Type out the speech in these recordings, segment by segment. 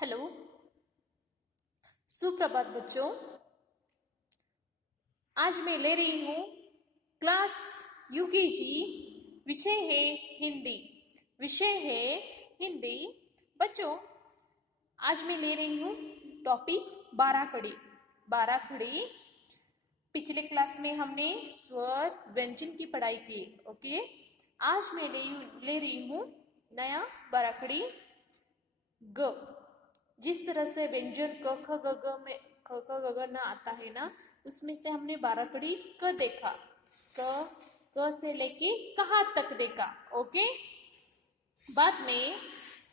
Hello, सुप्रभात बच्चों। आज मैं ले रही हूँ क्लास यूकेजी। विषय है हिंदी। बच्चों, आज मैं ले रही हूँ टॉपिक बाराखड़ी। पिछले क्लास में हमने स्वर व्यंजन की पढ़ाई की। ओके, आज मैं ले रही हूँ नया बाराखड़ी ग। जिस तरह से व्यंजन क ख ग ग में ख ख ग ग ना आता है ना, उसमें से हमने बाराखड़ी क देखा। क से लेके कहाँ तक देखा। ओके, बाद में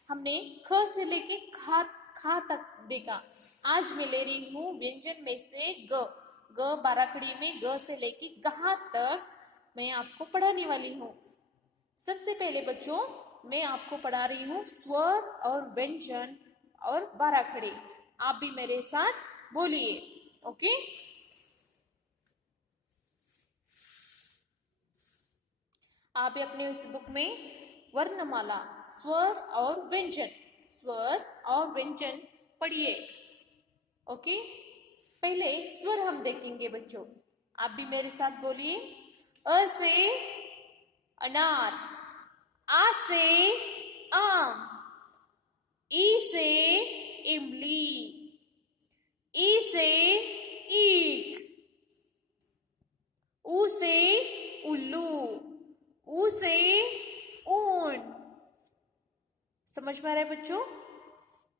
हमने ख से लेके खा तक देखा। आज मैं ले रही हूँ व्यंजन में से ग बाराखड़ी में ग से लेके कहाँ तक मैं आपको पढ़ाने वाली हूँ। सबसे पहले बच्चों, मैं आपको पढ़ा रही हूँ स्वर और व्यंजन और बाराखड़ी। आप भी मेरे साथ बोलिए। ओके, आप भी अपने इस बुक में वर्णमाला स्वर और व्यंजन पढ़िए। ओके, पहले स्वर हम देखेंगे बच्चों। आप भी मेरे साथ बोलिए। अ से अनार, आ से आम, ई से इमली, ई से ईख, ऊ से उल्लू, ऊ से ऊन। समझ में आ रहा है बच्चों?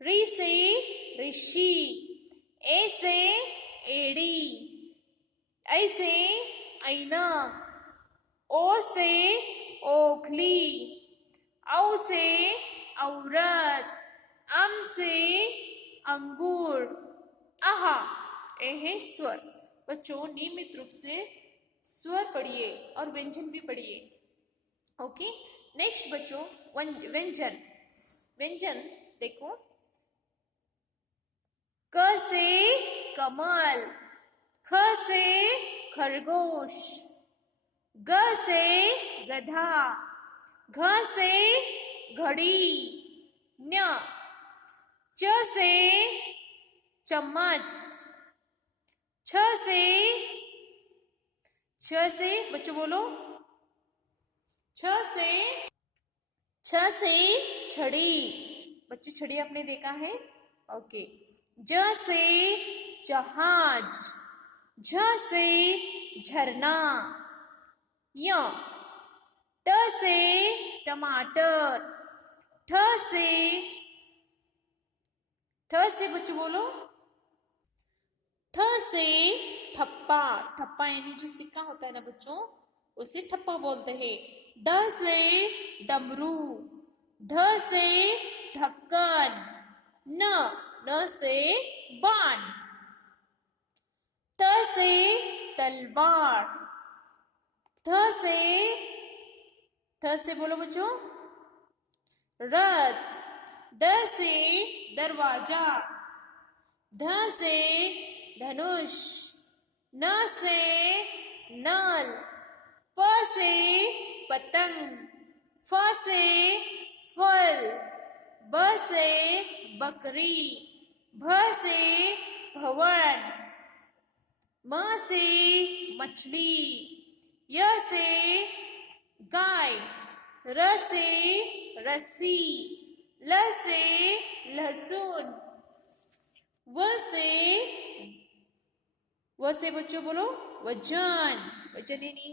री से ऋषि, ए से एड़ी, ऐ से ऐनक, ओ से ओखली, औ से औरत, अम से अंगूर, आहा। ये है स्वर। बच्चों, नियमित रूप से स्वर पढ़िए और व्यंजन भी पढ़िए। ओके, नेक्स्ट बच्चों, व्यंजन देखो। क से कमल, ख से खरगोश, ग से गधा, घ से घड़ी, न्य, च से चम्मच, छ से बच्चों बोलो, छ से छड़ी। बच्चों, छड़ी आपने देखा है। ओके, ज से जहाज, झ से झरना, य, ट से टमाटर, ठ से बच्चों बोलो, ठ से ठप्पा यानी जो सिक्का होता है ना बच्चों, उसे ठप्पा बोलते हैं। ड से डमरू, ढ से ढक्कन, न से बाण, त से तलवार, थ से बोलो बच्चों रथ, द से दरवाजा, ध से धनुष, न से नल, प से पतंग, फ से फल, ब से बकरी, भ से भवन, म से मछली, य से गाय, र से रस्सी, ल से लहसुन, व से बच्चों बोलो वजन। वजन यानी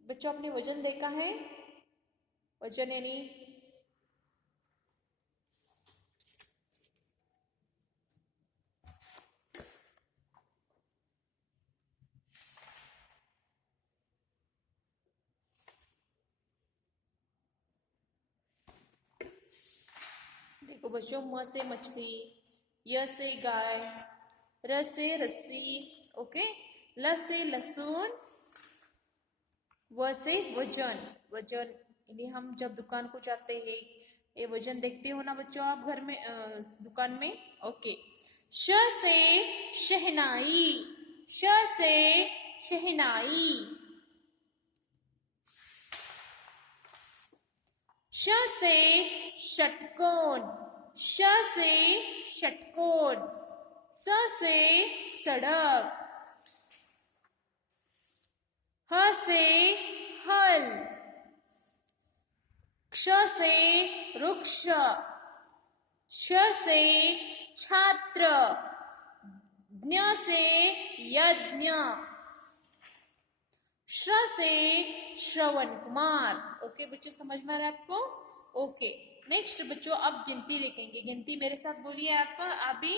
बच्चों आपने वजन देखा है। वजन यानी देखो बच्चों, म से मछली, य से गाय, र से रस्सी, ओके, ल से लहसुन, व से वजन। यानी हम जब दुकान को जाते हैं, ये वजन देखते हो ना बच्चों आप घर में, दुकान में। ओके, श से शहनाई, श से शहनाई, श से षटकोण, श से षटकोण, स से सड़क, ह से हल, क्ष से वृक्ष, श से छात्र, ज्ञ से यज्ञ, श्र से श्रवण कुमार। ओके बच्चों, समझ में आ रहा है आपको? ओके नेक्स्ट बच्चों, अब गिनती लिखेंगे। गिनती मेरे साथ बोलिए आप अभी।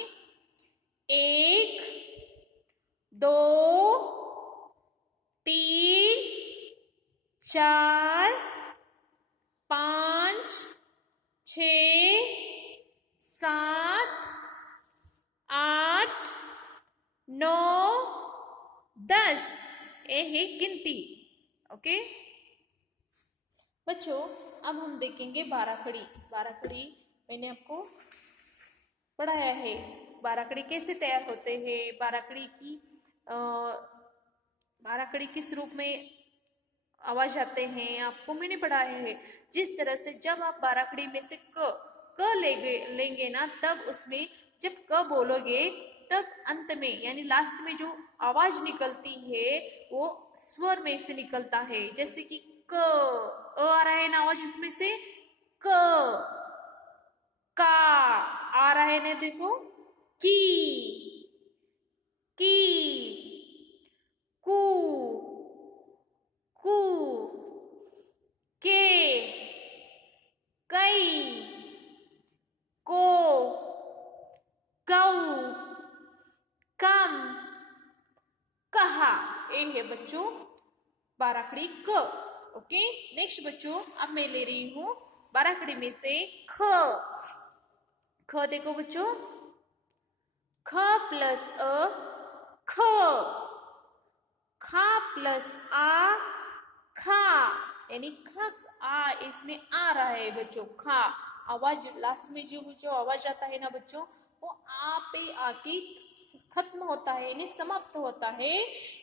1 2 3 4 5 6 7 8 9 10। ये है गिनती। ओके बच्चों, अब हम देखेंगे बाराखड़ी। बाराखड़ी मैंने आपको पढ़ाया है, बाराखड़ी कैसे तैयार होते हैं, बाराखड़ी किस रूप में आवाज आते हैं, आपको मैंने पढ़ाया है। जिस तरह से जब आप बाराखड़ी में से क लेंगे ना, तब उसमें जब क बोलोगे तब अंत में यानी लास्ट में जो आवाज निकलती है वो स्वर में से निकलता है। जैसे कि क आ रहा है ना आवाज उसमें से, क का आ रहा है ना, देखो, की कू कू, के कई, को कऊ, कम, कहा। ये है बच्चों बाराखड़ी क। ओके नेक्स्ट बच्चों, अब मैं ले रही हूं बाराखड़ी में से ख। ख देखो बच्चों, ख प्लस अ ख, खा प्लस आ खा, यानी ख आ, इसमें आ रहा है बच्चों खा। आवाज लास्ट में जो आवाज आता है ना बच्चों, वो आ पे आके खत्म होता है यानी समाप्त होता है,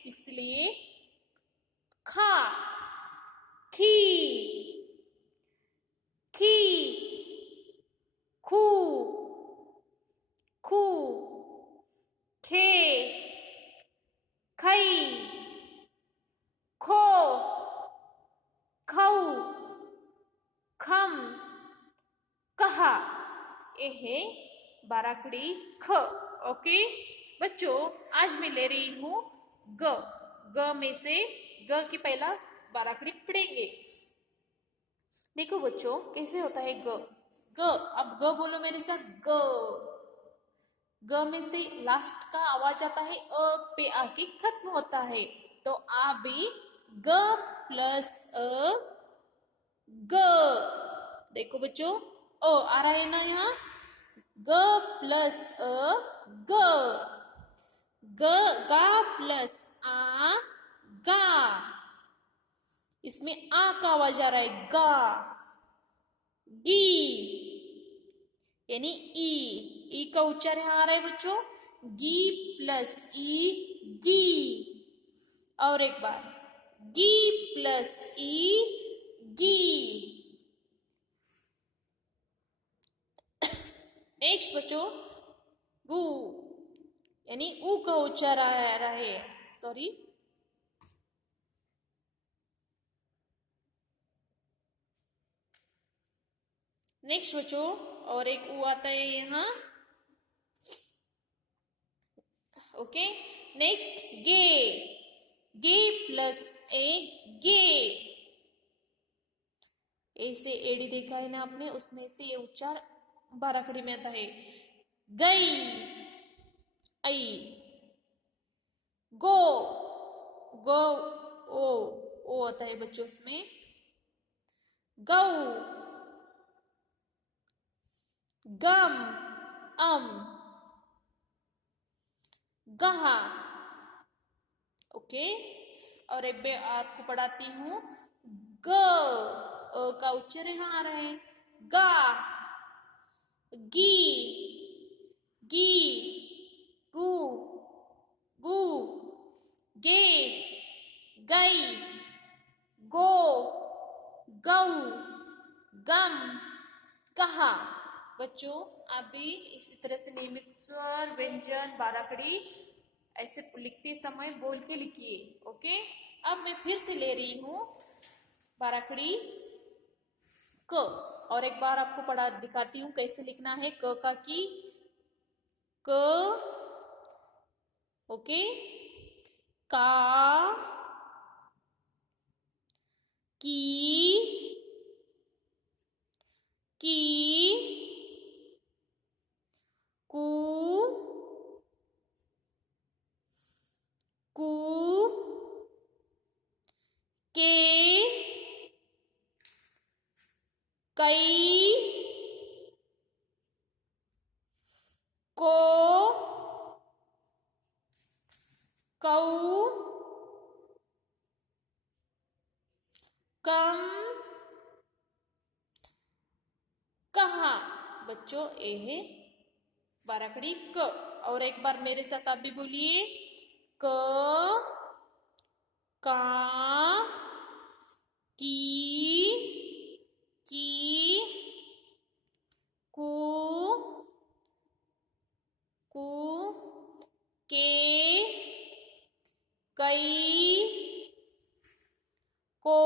इसलिए खा। खी खी, खू खू, खे खई, खो खऊ, खम, कहा। ये है बाराखड़ी ख। ओके बच्चों, आज मैं ले रही हूं ग। ग में से ग की पहला बाराखड़ी पढ़ेंगे। देखो बच्चों कैसे होता है ग। ग, अब ग बोलो मेरे साथ, ग। ग में से लास्ट का आवाज आता है अ पे आके खत्म होता है, तो आ भी ग प्लस अ ग। देखो बच्चों अ आ रहा है ना यहाँ, ग प्लस अ ग, ग गा प्लस आ गा, इसमें आ का आवाज आ रहा है गा। गी यानी ई का उच्चार यहां आ रहा है बच्चों, गी प्लस ई गी। और एक बार, गी प्लस ई गी। नेक्स्ट बच्चों, गु यानी ऊ का उच्चार आ रहा है, सॉरी, नेक्स्ट बच्चों और एक ऊ आता है यहां। ओके नेक्स्ट गे, गे प्लस ए गे। ए से एडी देखा है ना आपने, उसमें से ये उच्चार बाराखड़ी में आता है। गई, आई, गो, गो ओ आता है बच्चों उसमें। गौ, गम, गहा। ओके और एक बार आपको पढ़ाती हूं, ग का उच्चार यहां आ रहा है, गा, गी, गी, गु, गु, गे, गई, गो, गऊ, गम, कहा। बच्चों आप भी इसी तरह से नियमित स्वर व्यंजन बाराखड़ी ऐसे लिखते समय बोल के लिखिए। ओके, अब मैं फिर से ले रही हूँ बाराखड़ी क, और एक बार आपको पढ़ा दिखाती हूँ कैसे लिखना है क का की क, ओके, का, की, कू, कू, के, कई, को, कऊ, कम, कहाँ। बच्चों ये है बाराखड़ी क। और एक बार मेरे साथ आप भी बोलिए क, का, की, कू, कू, के, कई, को,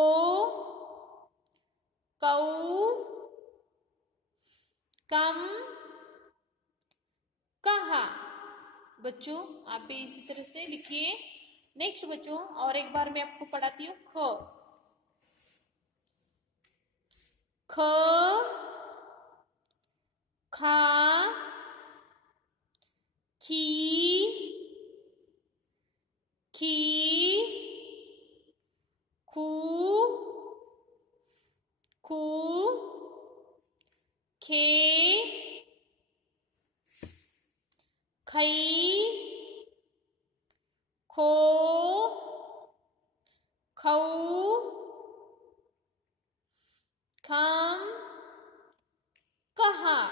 कऊ, कम, कहाँ। बच्चों आप भी इसी तरह से लिखिए। नेक्स्ट बच्चों और एक बार मैं आपको पढ़ाती हूँ ख, ख, खा, खी, खी, खू, खू, खे, खई, खो, खऊ, खम, कहाँ।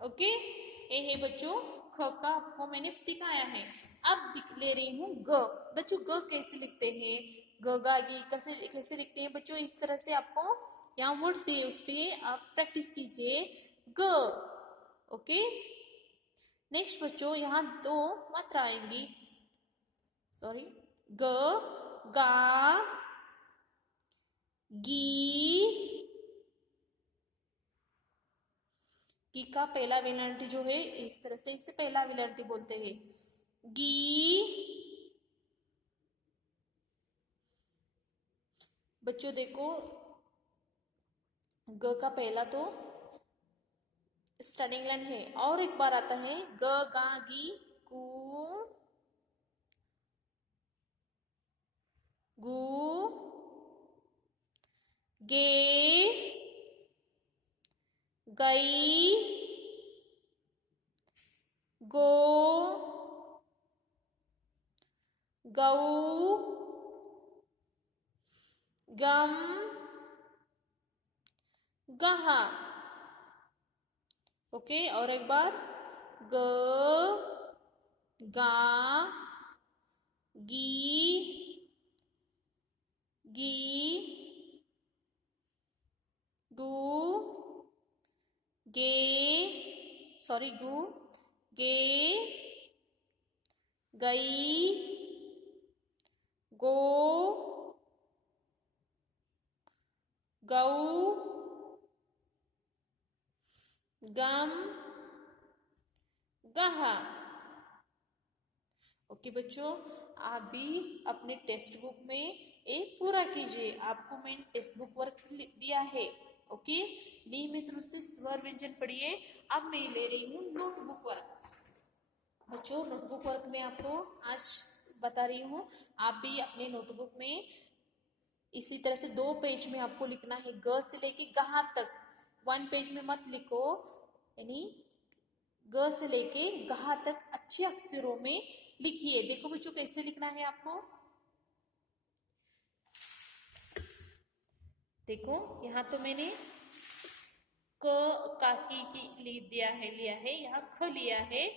ओके, ये है बच्चों ख का आपको मैंने दिखाया है। अब ले रही हूँ ग। बच्चों ग कैसे लिखते हैं, ग गा गी कैसे कैसे लिखते हैं बच्चों, इस तरह से आपको यहाँ वर्ड्स दिए उस पर आप प्रैक्टिस कीजिए ग। ओके, नेक्स्ट बच्चों यहाँ दो मात्रा आएंगी, सॉरी, ग, गा, गी, की का पहला विलंटी जो है इस तरह से इसे पहला विलंटी बोलते हैं गी। बच्चों देखो ग का पहला तो स्टार्टिंग लाइन है, और एक बार आता है ग, गा, गी, कू, गू, गे, गई, गो, गऊ, गम, गहा। ओके, और एक बार ग, गा, गी, गी, गू, गे, सॉरी गू, गे, गई, गो, गऊ, गम, गहा। ओके बच्चों, आप भी अपने टेक्स्ट बुक में एक पूरा कीजिए, आपको मैंने टेक्स्ट बुक वर्क दिया है। ओके, नियमित रूप से स्वर व्यंजन पढ़िए। अब मैं ले रही हूँ नोटबुक वर्क। बच्चों नोटबुक वर्क में आपको आज बता रही हूँ, आप भी अपने नोटबुक में इसी तरह से 2 पेज में आपको लिखना है ग से लेके गहा तक। 1 पेज में मत लिखो, यानी ग से लेके गहा तक अच्छे अक्षरों में लिखिए। देखो बच्चों कैसे लिखना है आपको, देखो यहाँ तो मैंने क काकी की लिया है, यहाँ ख लिया है।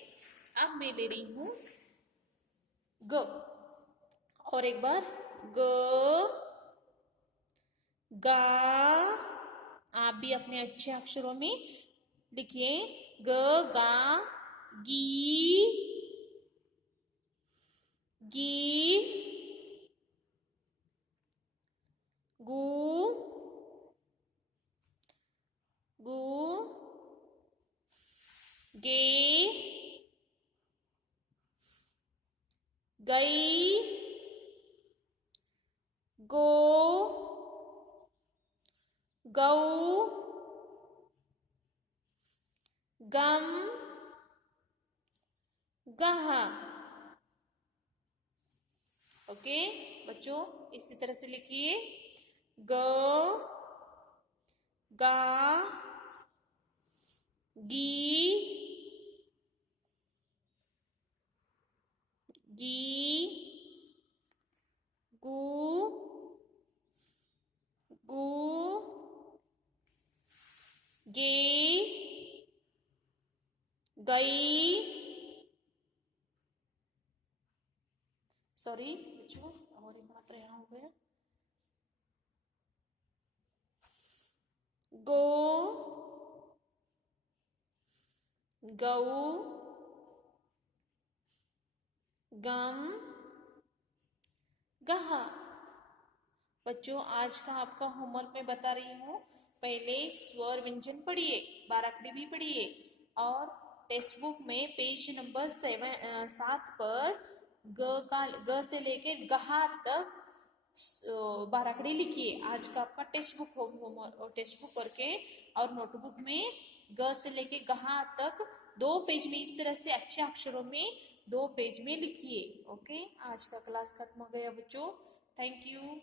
अब मैं ले रही हूँ ग, और एक बार ग, गा, आप भी अपने अच्छे अक्षरों में लिखिए ग गा गी गी गू गू गे गई गो गौ गम गह। ओके बच्चों, इसी तरह से लिखिए ग गा गी गी गू गू गे गई। सॉरी बच्चों, और एक मात्रा यहाँ हो गया। गो गऊ गम गहा। बच्चों, आज का आपका होमवर्क मैं बता रही हूँ। पहले स्वर व्यंजन पढ़िए, बाराखड़ी भी पढ़िए, और टेक्स्ट बुक में पेज नंबर 7 पर ग से लेकर गहा तक बाराखड़ी लिखिए। आज का आपका text book homework, text book करके और नोटबुक में ग से लेके गहा तक 2 पेज में इस तरह से अच्छे अक्षरों में 2 पेज में लिखिए। ओके, आज का क्लास खत्म हो गया बच्चों। Thank you.